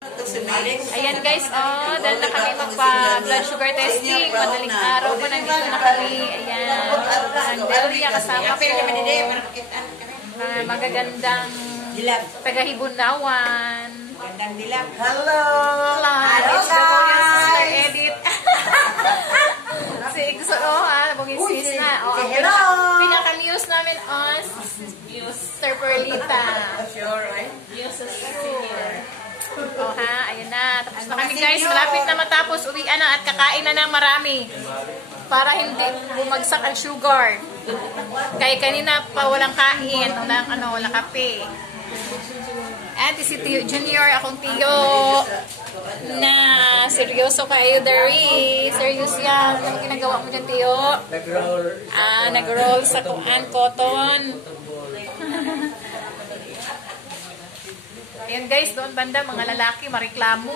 Ayan guys, oh, dahil na kami magpa-blood sugar testing. Madaling araw pa, nandito na kami. Ayan, ang Delia kasama ko. Mga magagandang taga-Hibunawan. Gandang dilag. Hello! Let's go yung edit. Si gusto, oh ha, bugin sis na. Oh, hello! Pinaka-news namin on Sir Perlita. Sure, right? News sa senior. Oh ha, ayun na. Tapos na kami guys, malapit na matapos. Uwian na at kakain na ng marami. Para hindi bumagsak ang sugar. Kaya kanina pa walang kain, walang kape. At si Tio Junior, akong Tio na seryoso kayo, Dari. Serious yan. Anong ginagawa mo dyan, Tio? Nag-roll. Nag-roll sa cotton. Ayan guys, doon banda, mga lalaki, mareklamo.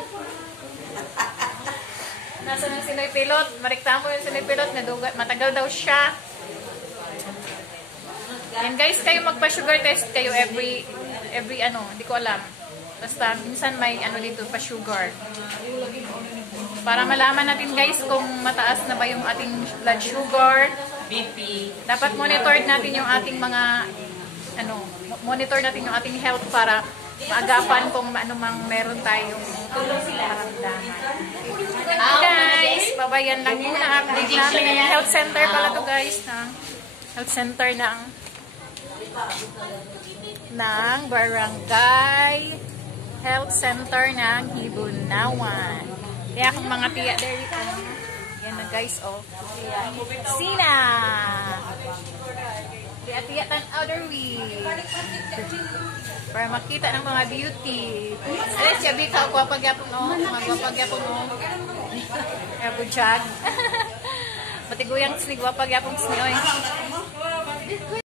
Nasa ng Sinoy Pilot, mareklamo yung Sinoy Pilot, matagal daw siya. Ayan guys, kayo magpa-sugar test kayo every hindi ko alam. Basta minsan may dito pa sugar. Para malaman natin guys kung mataas na ba yung ating blood sugar, BP. Dapat monitor natin yung ating mga monitor natin yung ating health para maagapan kung ano mang meron tayong karamdaman. Guys, babayan lang muna update namin. Health center pala to guys, health center ng Barangay Health Center ng Hibunawan. Kaya akong mga tiya there dito. Yan na guys, oh. Sina! Tiya-tiya tan other week. Para makita ng mga beauty. Ayan, siyabi ka, guwapagyapon, oh. Mga guwapagyapon, oh. Kaya budyag. Pati guyang sini, guwapagyapon sini, oh.